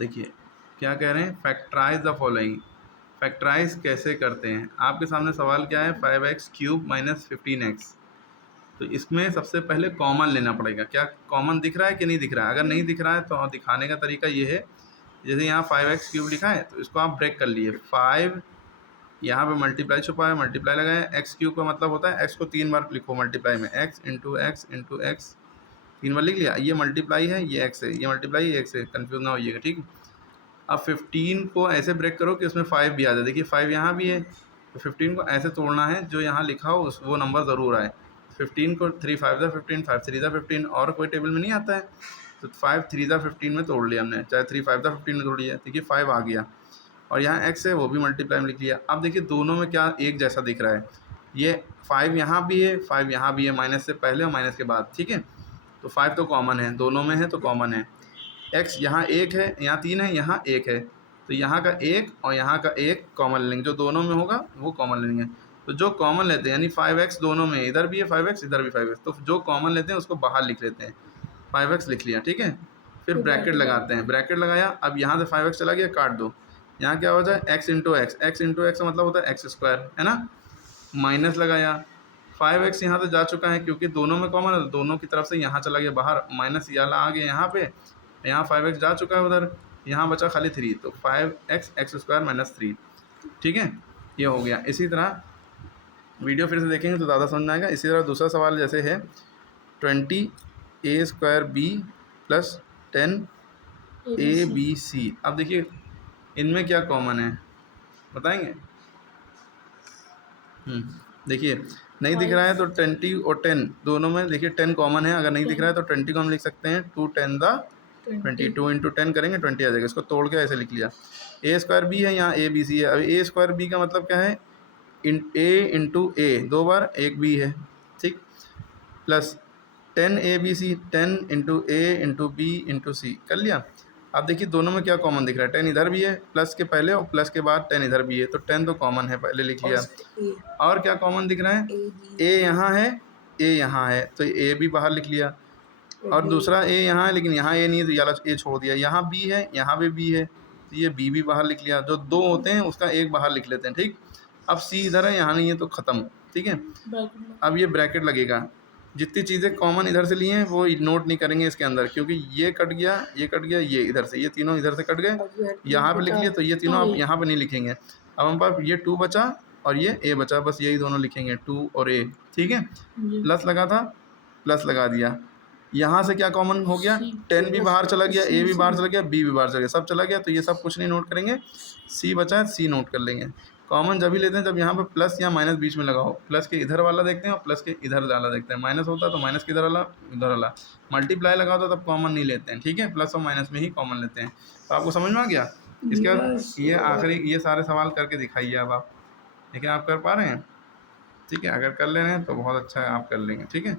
देखिए क्या कह रहे हैं, फैक्टराइज द फॉलोइंग। फैक्टराइज कैसे करते हैं, आपके सामने सवाल क्या है, 5x³ माइनस 15x। तो इसमें सबसे पहले कॉमन लेना पड़ेगा। क्या कॉमन दिख रहा है कि नहीं दिख रहा है? अगर नहीं दिख रहा है तो दिखाने का तरीका ये है, जैसे यहाँ 5x³ लिखा है तो इसको आप ब्रेक कर लिए। 5 यहाँ पे मल्टीप्लाई छुपा है, मल्टीप्लाई लगाया। x³ का मतलब होता है x को 3 बार लिखो मल्टीप्लाई में, x into x into x 3 बार लिख लिया। ये मल्टीप्लाई है, ये x है, ये मल्टीप्लाई ये x है, कन्फ्यूज ना होइएगा, ठीक। अब 15 को ऐसे ब्रेक करो कि उसमें 5 भी आ जाए। देखिए 5 यहाँ भी है, तो 15 को ऐसे तोड़ना है जो यहाँ लिखा हो उस वो नंबर ज़रूर आए। 15 को 3 5 15, 5 3 15, और कोई टेबल में नहीं आता है, तो 5 3 15 में तोड़ लिया हमने, चाहे 3 5 15 में तोड़ लिया। देखिए 5 आ गया, और यहाँ x है वो भी मल्टीप्लाई में लिख लिया। अब देखिए दोनों में क्या एक जैसा दिख रहा है, ये 5 यहाँ भी है, 5 यहाँ भी है, माइनस से पहले और माइनस के बाद, ठीक है। तो 5 तो कॉमन है, दोनों में है तो कॉमन है। x यहाँ 1 है, यहाँ 3 है, यहाँ 1 है, तो यहाँ का 1 और यहाँ का 1 कॉमन लेंगे, जो दोनों में होगा वो कॉमन लेंगे। तो जो कॉमन लेते हैं यानी 5x दोनों में, इधर भी है 5x इधर भी 5x, तो जो कॉमन लेते हैं उसको बाहर लिख लेते हैं। 5x लिख लिया, ठीक है। फिर ब्रैकेट लगाते हैं, ब्रैकेट लगाया, अब यहाँ से 5x चला गया, काट दो। यहाँ क्या हो जाए, x into x, x into x का मतलब होता है x² है ना। माइनस लगाया, 5x यहाँ से जा चुका है क्योंकि दोनों में कॉमन है, तो दोनों की तरफ से यहाँ चला गया बाहर, माइनस वाला आ गया यहाँ पे, यहाँ 5x जा चुका है उधर, यहाँ बचा खाली 3, तो 5x x² माइनस 3, ठीक है। ये हो गया। इसी तरह वीडियो फिर से देखेंगे तो ज़्यादा समझ में आएगा। इसी तरह दूसरा सवाल जैसे है 20a² b प्लस 10abc। अब देखिए इनमें क्या कॉमन है बताएंगे? देखिए नहीं दिख रहा है तो 20 और 10 दोनों में देखिए 10 कॉमन है, अगर नहीं दिख रहा है तो 20 को हम लिख सकते हैं 2 10 द 20, 2 इंटू 10 करेंगे 20 आ जाएगा। इसको तोड़ के ऐसे लिख लिया। a² b है, यहाँ abc है। अब a² b का मतलब क्या है, a इंटू a, 2 बार, एक b है, ठीक, plus 10abc, 10 into a into b into c कर लिया। अब देखिए दोनों में क्या कॉमन दिख रहा है, 10 इधर भी है प्लस के पहले और प्लस के बाद 10 इधर भी है, तो 10 तो कॉमन है, पहले लिख लिया। और क्या कॉमन दिख रहा है, a यहाँ है, a यहाँ है, तो a भी बाहर लिख लिया। और दूसरा a यहाँ है लेकिन यहाँ a नहीं है तो याला a छोड़ दिया। यहाँ b है, यहाँ पे b है, तो ये b भी बाहर लिख लिया। जो दो होते हैं उसका एक बाहर लिख लेते हैं, ठीक। अब c इधर है, यहाँ नहीं है तो ख़त्म, ठीक है। अब ये ब्रैकेट लगेगा, जितनी चीज़ें कॉमन इधर से ली हैं वो नोट नहीं करेंगे इसके अंदर, क्योंकि ये कट गया, ये कट गया, ये इधर से, ये तीनों इधर से कट गए, यहाँ पे लिख लिए, तो ये तीनों आप यहाँ पे नहीं लिखेंगे। अब हम पास ये 2 बचा और ये a बचा, बस यही दोनों लिखेंगे, 2 और a, ठीक है। प्लस लगा था, प्लस लगा दिया। यहाँ से क्या कॉमन हो गया, 10 भी बाहर चला गया, a भी बाहर चला गया, b भी बाहर चला गया, सब चला गया, तो ये सब कुछ नहीं नोट करेंगे। c बचा है, c नोट कर लेंगे। कॉमन जब भी लेते हैं जब यहाँ पे प्लस या माइनस बीच में लगाओ, प्लस के इधर वाला देखते हैं और प्लस के इधर वाला देखते हैं। माइनस होता है तो माइनस के इधर वाला, इधर वाला। मल्टीप्लाई लगाओ तो तब कॉमन नहीं लेते हैं, ठीक है, प्लस और माइनस में ही कॉमन लेते हैं। तो आपको समझ में आ गया। इसके बाद ये आखिरी ये सारे सवाल करके दिखाइए अब आप, देखिए आप कर पा रहे हैं, ठीक है। अगर कर ले रहे हैं तो बहुत अच्छा है, आप कर लेंगे, ठीक है।